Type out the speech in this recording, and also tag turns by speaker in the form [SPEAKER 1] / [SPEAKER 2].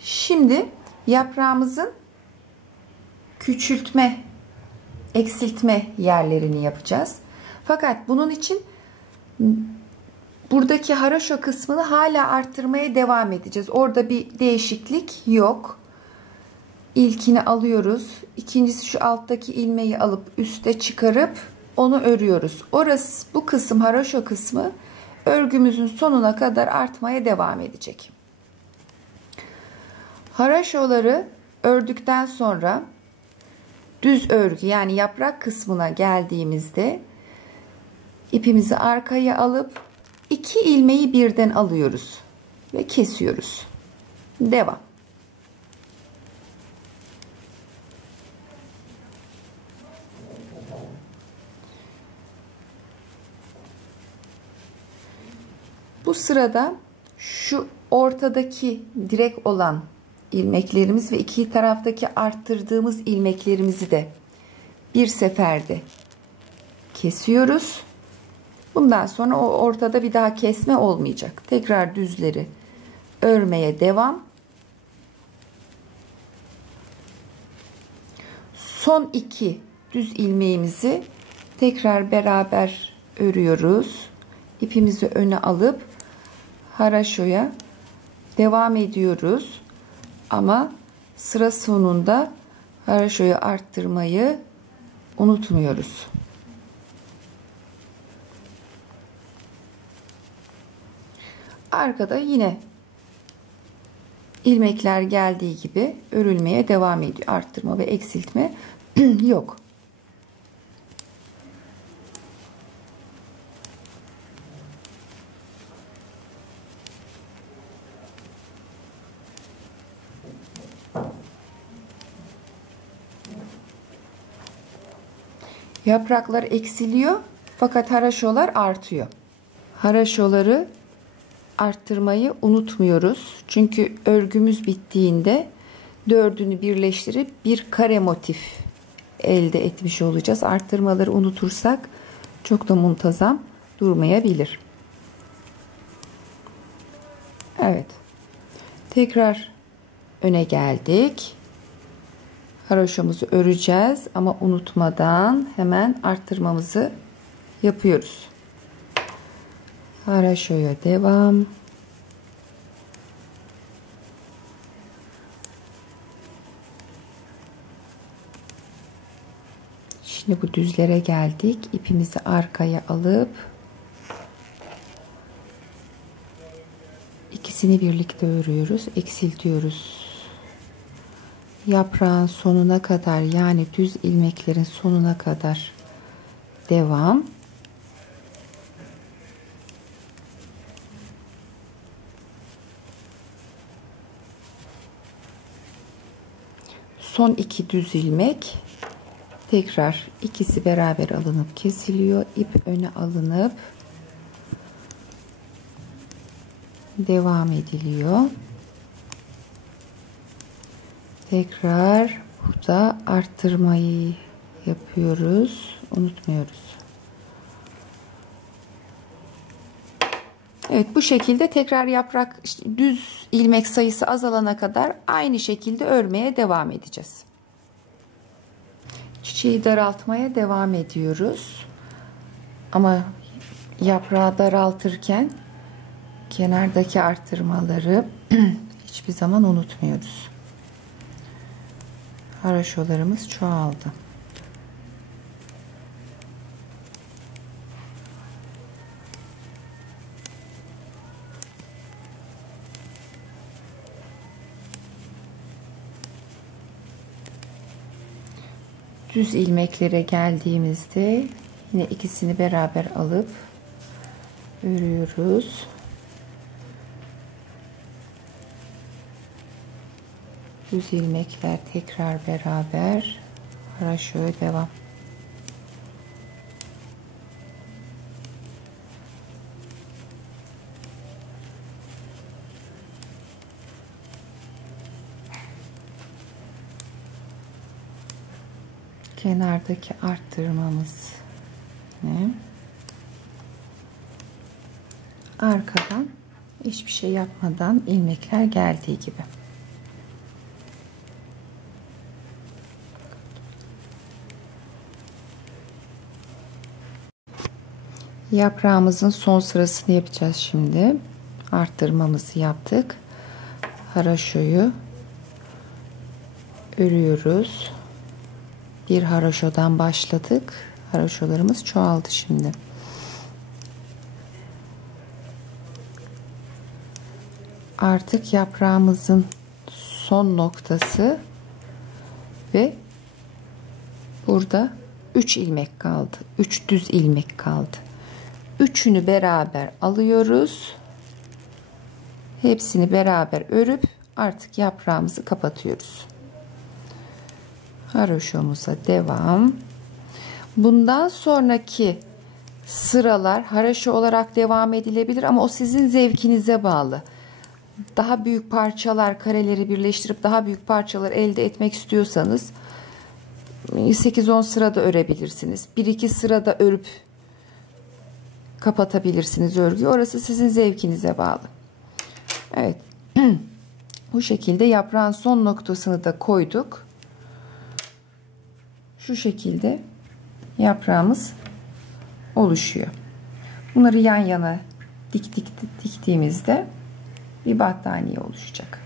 [SPEAKER 1] Şimdi yaprağımızın küçültme, eksiltme yerlerini yapacağız. Fakat bunun için buradaki haraşo kısmını hala arttırmaya devam edeceğiz. Orada bir değişiklik yok. İlkini alıyoruz. İkincisi şu alttaki ilmeği alıp üste çıkarıp onu örüyoruz. Orası bu kısım haraşo kısmı örgümüzün sonuna kadar artmaya devam edecek. Haraşoları ördükten sonra düz örgü yani yaprak kısmına geldiğimizde ipimizi arkaya alıp iki ilmeği birden alıyoruz ve kesiyoruz. Devam. Bu sırada şu ortadaki direk olan ilmeklerimiz ve iki taraftaki arttırdığımız ilmeklerimizi de bir seferde kesiyoruz. Bundan sonra o ortada bir daha kesme olmayacak. Tekrar düzleri örmeye devam. Son iki düz ilmeğimizi tekrar beraber örüyoruz. İpimizi öne alıp haraşoya devam ediyoruz. Ama sıra sonunda haraşoyu arttırmayı unutmuyoruz. Arkada yine ilmekler geldiği gibi örülmeye devam ediyor. Arttırma ve eksiltme yok. Yapraklar eksiliyor fakat haraşolar artıyor. Haraşoları arttırmayı unutmuyoruz. Çünkü örgümüz bittiğinde dördünü birleştirip bir kare motif elde etmiş olacağız. Arttırmaları unutursak çok da muntazam durmayabilir. Evet. Tekrar öne geldik. Haroşamızı öreceğiz ama unutmadan hemen arttırmamızı yapıyoruz. Haroşoya devam. Şimdi bu düzlere geldik. İpimizi arkaya alıp ikisini birlikte örüyoruz. Eksiltiyoruz yaprağın sonuna kadar yani düz ilmeklerin sonuna kadar devam. Son iki düz ilmek tekrar ikisi beraber alınıp kesiliyor. İp öne alınıp devam ediliyor. Tekrar burada arttırmayı yapıyoruz. Unutmuyoruz. Evet bu şekilde tekrar yaprak işte düz ilmek sayısı azalana kadar aynı şekilde örmeye devam edeceğiz. Çiçeği daraltmaya devam ediyoruz. Ama yaprağı daraltırken kenardaki arttırmaları hiçbir zaman unutmuyoruz haraşolarımız çoğaldı. Düz ilmeklere geldiğimizde yine ikisini beraber alıp örüyoruz. Düz ilmekler tekrar beraber. Haraşoya devam. Kenardaki arttırmamız ne? arkadan hiçbir şey yapmadan ilmekler geldiği gibi Yaprağımızın son sırasını yapacağız şimdi. Arttırmamızı yaptık. Haraşoyu örüyoruz. Bir haraşodan başladık. Haraşolarımız çoğaldı şimdi. Artık yaprağımızın son noktası ve burada 3 ilmek kaldı. 3 düz ilmek kaldı. Üçünü beraber alıyoruz. Hepsini beraber örüp artık yaprağımızı kapatıyoruz. Haroşomuza devam. Bundan sonraki sıralar haraşo olarak devam edilebilir ama o sizin zevkinize bağlı. Daha büyük parçalar, kareleri birleştirip daha büyük parçalar elde etmek istiyorsanız 8-10 sırada örebilirsiniz. 1-2 sırada örüp kapatabilirsiniz örgüyü. Orası sizin zevkinize bağlı. Evet. Bu şekilde yaprağın son noktasını da koyduk. Şu şekilde yaprağımız oluşuyor. Bunları yan yana dik dik diktiğimizde bir battaniye oluşacak.